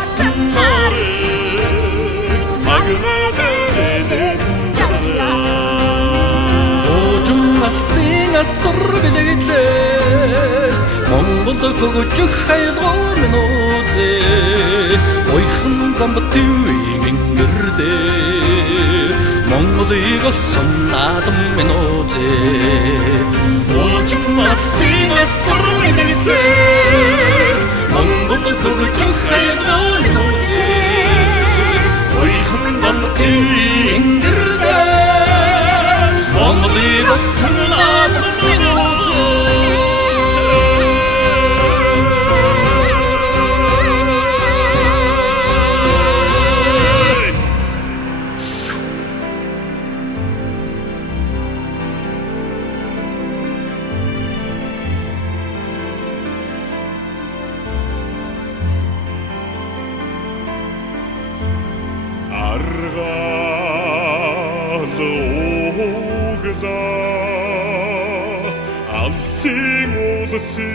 алтан нарыг Алсын асар билэглээс Монголд хөгжих хайлгоо минь үзээ Ойхон замбат төвийн ингэрдээ Монголыг олсон наадам минь үзээ Алсын асар билэглээс Монголд хөгжих хайлгоо минь үзээ Ойхон замбат төвийн ингэрдээ Mongolia sanat Алсын улсын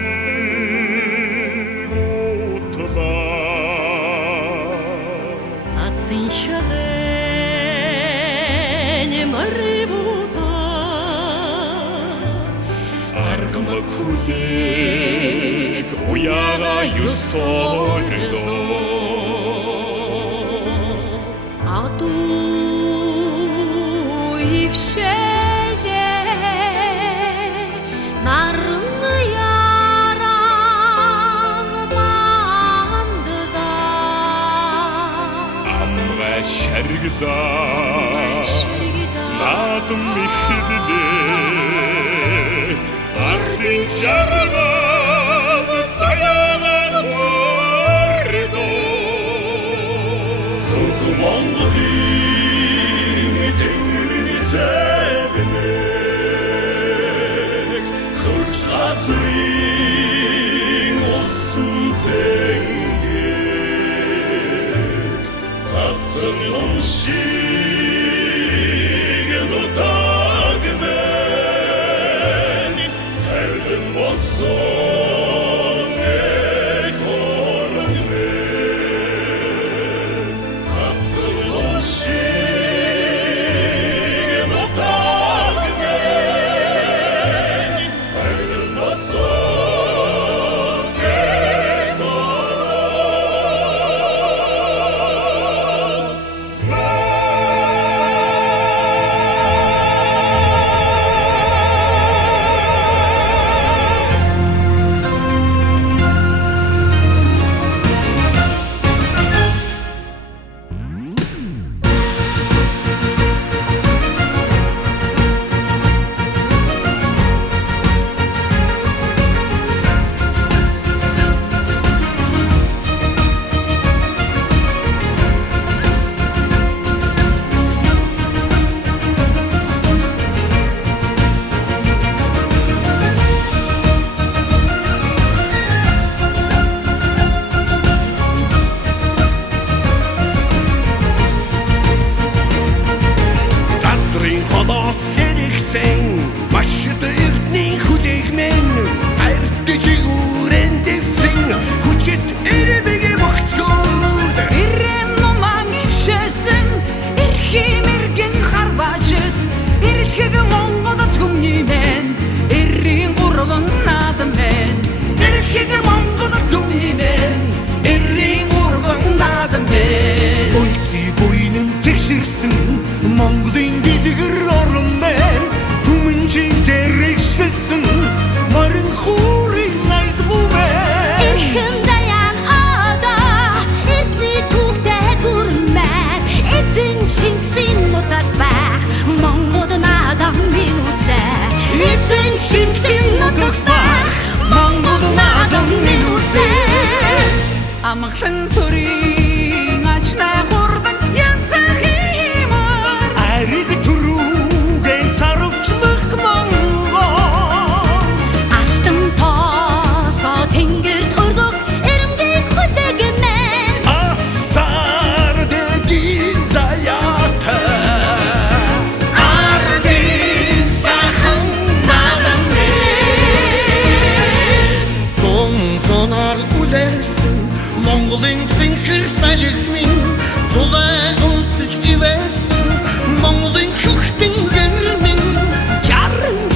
утлаа Атсын шагэн марибузаа Аргамаг хүлээг уяага юсоолгоо Атуу ившээ Шаргидаа наадам ихэдлээ ардын чаргад цаяагаад ордоо Монголын тэнгэрний цэвэмэг хөрч газрын усан цэнгэг Hudson Shig no tagmen Terden bolson ekorongmen Hudson Shig no tagmen Terden bolson Машид эрдний хүлээгмэн Хайртай жигүүрэн дэвсэн Хүчит эрэмэгэ бөхчүүд Ирэм номан ившээсэн Эрхий мэргэн харважид Эрэлхэг Монголд түмниймэн Эрийн гурван наадам мэн Эрэлхэг Монголд түмниймэн Эрийн гурван наадам мэн Ойцый буйным тэгшэрсэн Монголын дэлгэр орон мэн Жинтерэгшгэлсэн морин хуурын найдгумэн Эрхэм даян ада Эрдний түүхтэй гүрмэн Эзэн Чингисийн нутаг байх Монгол наадам минь үзээ Эзэн Чингисийн нутаг байх Монгол наадам минь үзээ Амглан төрийн ажнаа хурдан янзах химар Ариг түрүүгэн сарвчлах Sonar ulesin Mongol'un zinkir salikmin Zula unsuz ivesin Mongol'un kuhtin görmin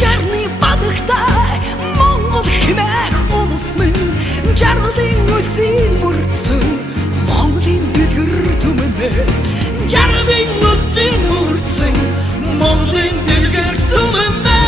Жарны бадыктай Монгол хэмээх улс минь Жаргалын үлзийн мөрцөн Монголын дэлгэр түмэнэ Жаргалын үлзийн мөрцөн Монголын дэлгэр түмэнэ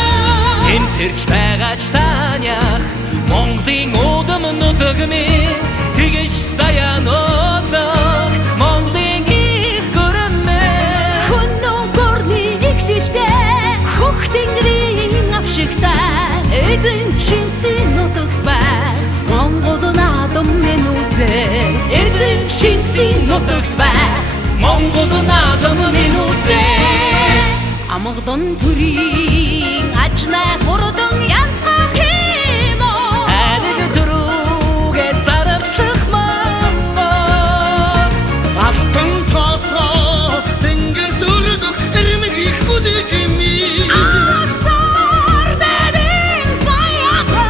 Энэ тэрч байгаач танях Монголын удам нутаг минь Тэгэж саяан одлох Монголын их гөрмэн Хүннөө горны игжилтэй Хөх тэнгэрийн авшигтай Эзэн Чингисийн нутагт байх Монгол наадам минь үзээ Эзэн Чингисийн нутагт байх Монгол наадам минь үзээ Амгалан төрийн ажнай хурдан янцгах юм уу Аник түрүүгээ сарамчлах Монгол Altın tasa Dengir dölgü Ermek ikhudik mi Асар дэдин заяата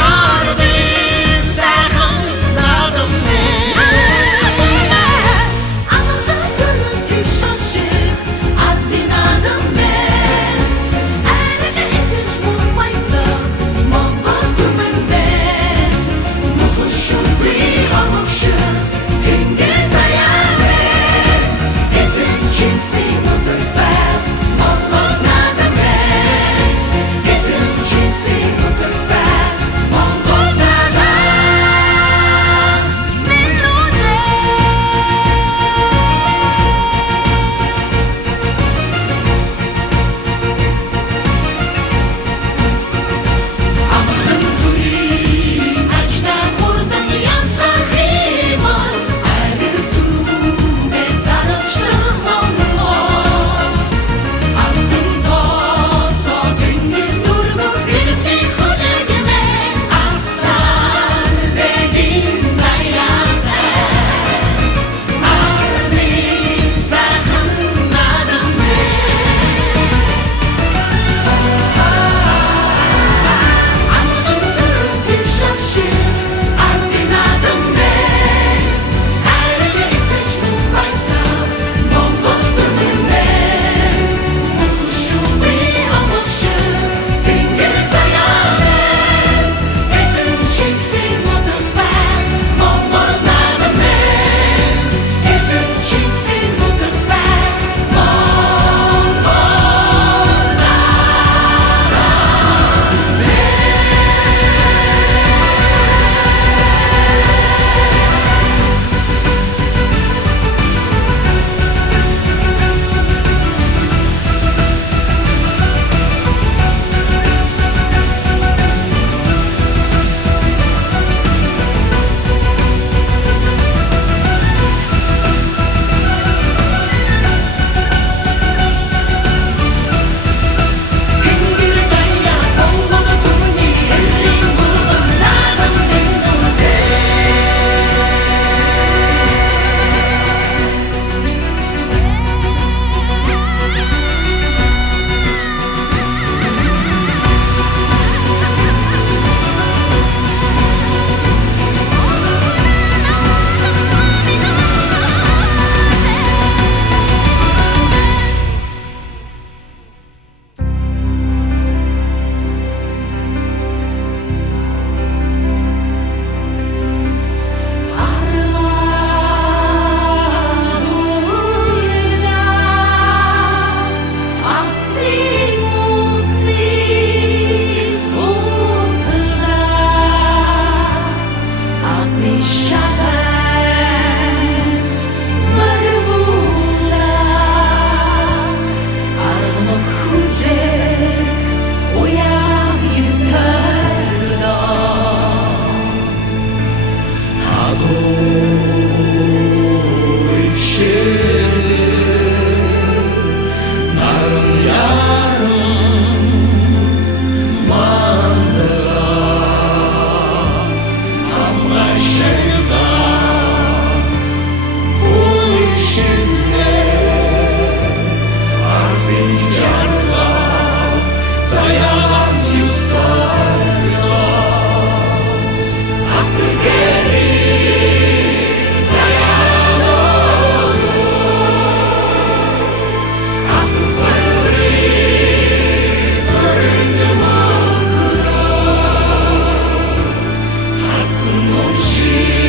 Ардын сайхан наадам минь Амгалан төрийн тэг шашиг Ардын адам мэн Аник эсэж Сумуши